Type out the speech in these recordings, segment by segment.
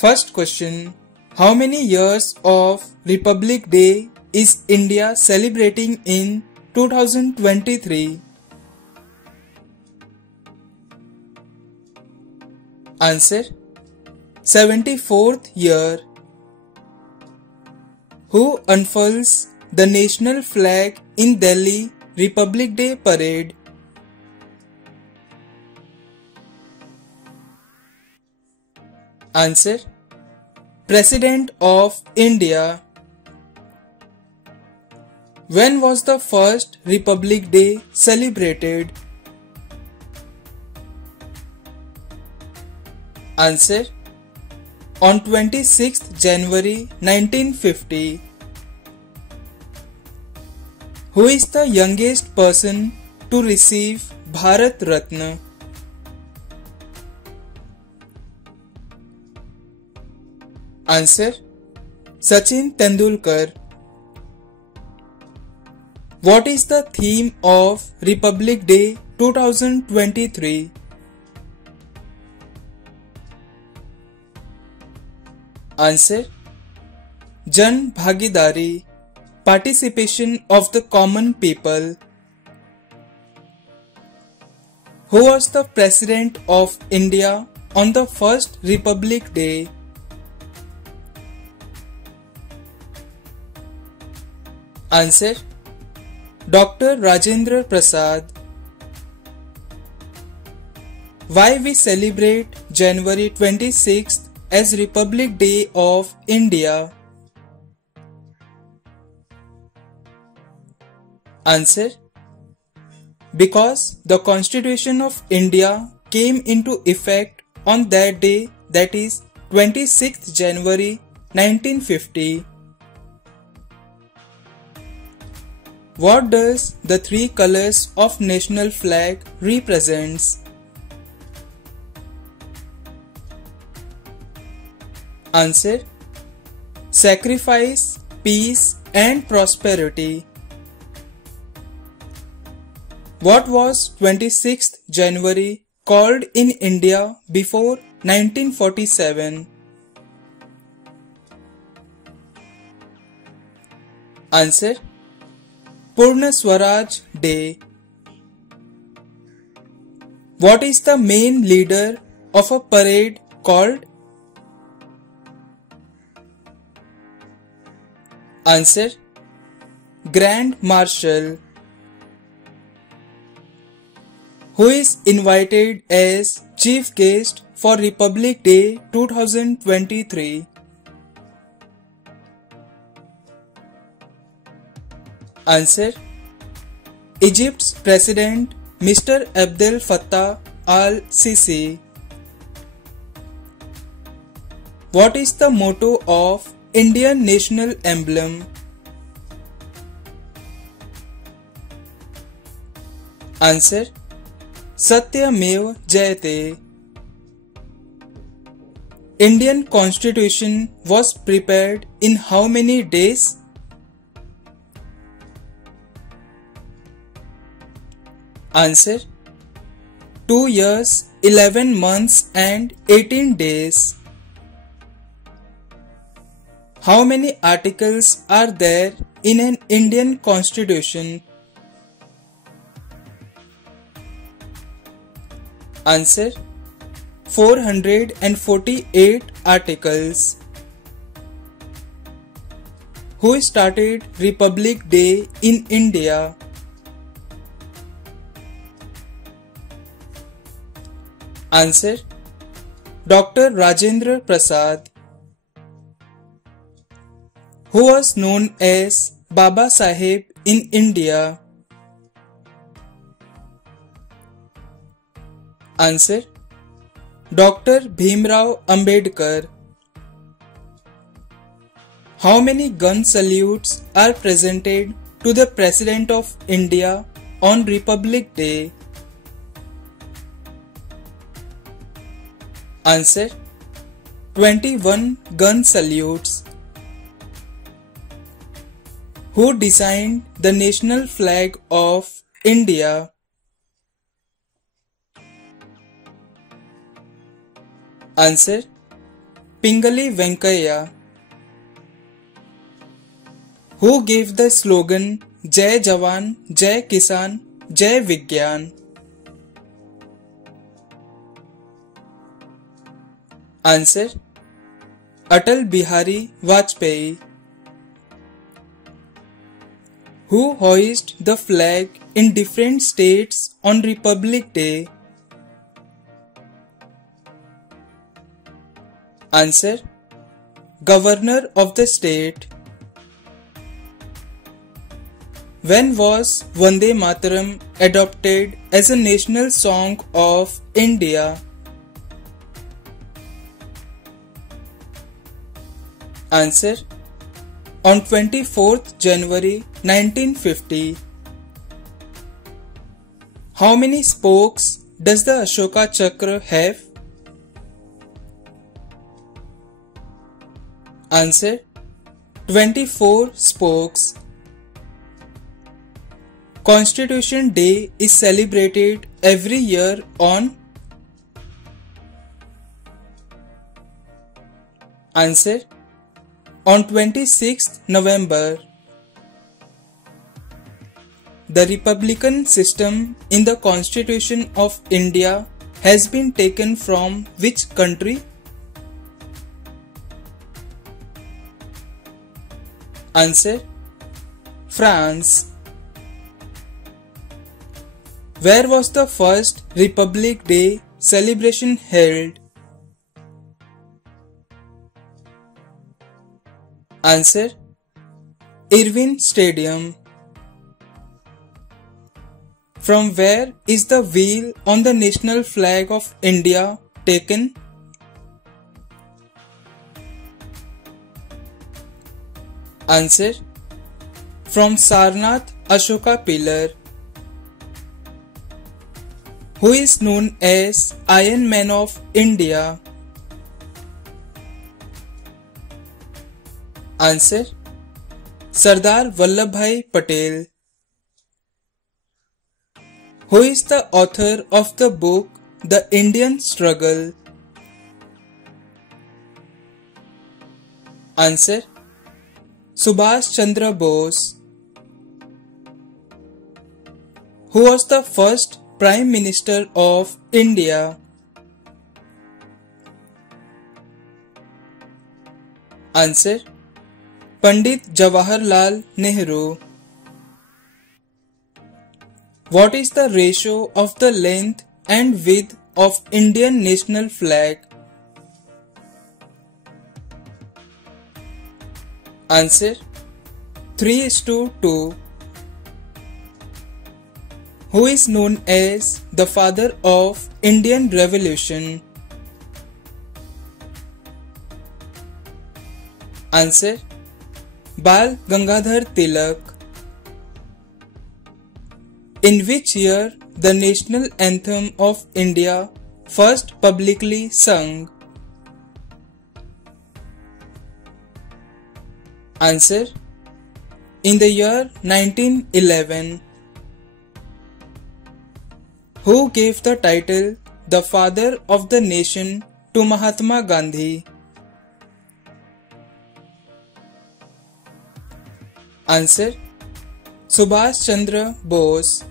First question. How many years of Republic Day is India celebrating in 2023? Answer. 74th year. Who unfurls the national flag in Delhi Republic Day parade? Answer. President of India. When was the first Republic Day celebrated? Answer. On 26th January 1950. Who is the youngest person to receive Bharat Ratna? Answer. Sachin Tendulkar. What is the theme of Republic Day 2023? Answer. Jan Bhagidari, participation of the common people. Who was the President of India on the first Republic Day? Answer. Dr. Rajendra Prasad. Why we celebrate January 26th as Republic Day of India? Answer. Because the Constitution of India came into effect on that day, that is 26th January 1950. What does the three colors of national flag represents? Answer. Sacrifice, peace and prosperity. What was 26th January called in India before 1947? Answer. Purna Swaraj Day. What is the main leader of a parade called? Answer. Grand Marshal. Who is invited as chief guest for Republic Day 2023? Answer. Egypt's President Mr. Abdel Fattah al-Sisi. What is the motto of Indian national emblem? Answer. Satyamev Jayate. Indian Constitution was prepared in how many days? Answer. 2 years, 11 months and 18 days. How many articles are there in an Indian Constitution? Answer. 448 articles. Who started Republic Day in India? Answer. Dr. Rajendra Prasad. Who was known as Baba Saheb in India? Answer. Dr. Bhimrao Ambedkar. How many gun salutes are presented to the President of India on Republic Day? Answer. 21 gun salutes. Who designed the national flag of India? Answer. Pingali Venkaiah. Who gave the slogan Jai Jawan, Jai Kisan, Jai Vigyan? Answer: Atal Bihari Vajpayee. Who hoisted the flag in different states on Republic Day? Answer: Governor of the state. When was Vande Mataram adopted as a national song of India? Answer: on 24th January 1950. How many spokes does the Ashoka Chakra have? Answer: 24 spokes. Constitution Day is celebrated every year on? Answer: on 26th November. The republican system in the Constitution of India has been taken from which country? Answer: France. Where was the first Republic Day celebration held? Answer: Irwin Stadium. From where is the wheel on the national flag of India taken? Answer: from Sarnath Ashoka Pillar. Who is known as Iron Man of India? Answer: Sardar Vallabhbhai Patel. Who is the author of the book The Indian Struggle? Answer: Subhash Chandra Bose. Who was the first Prime Minister of India? Answer: Pandit Jawaharlal Nehru. What is the ratio of the length and width of Indian national flag? Answer: 3:2. Who is known as the father of Indian Revolution? Answer: Bal Gangadhar Tilak. In which year the national anthem of India first publicly sung? Answer: in the year 1911. Who gave the title the Father of the Nation to Mahatma Gandhi? Answer: Subhash Chandra Bose.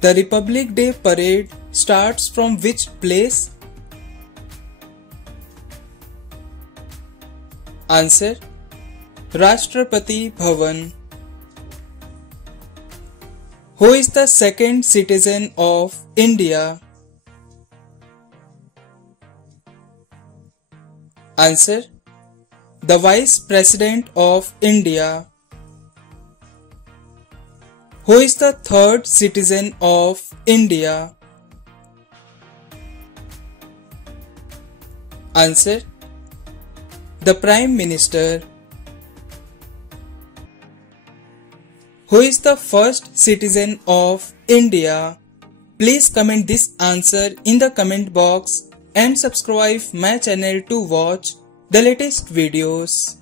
The Republic Day parade starts from which place? Answer: Rashtrapati Bhavan. Who is the second citizen of India? Answer: the Vice President of India. Who is the third citizen of India? Answer: the Prime Minister. Who is the first citizen of India? Please comment this answer in the comment box and subscribe my channel to watch the latest videos.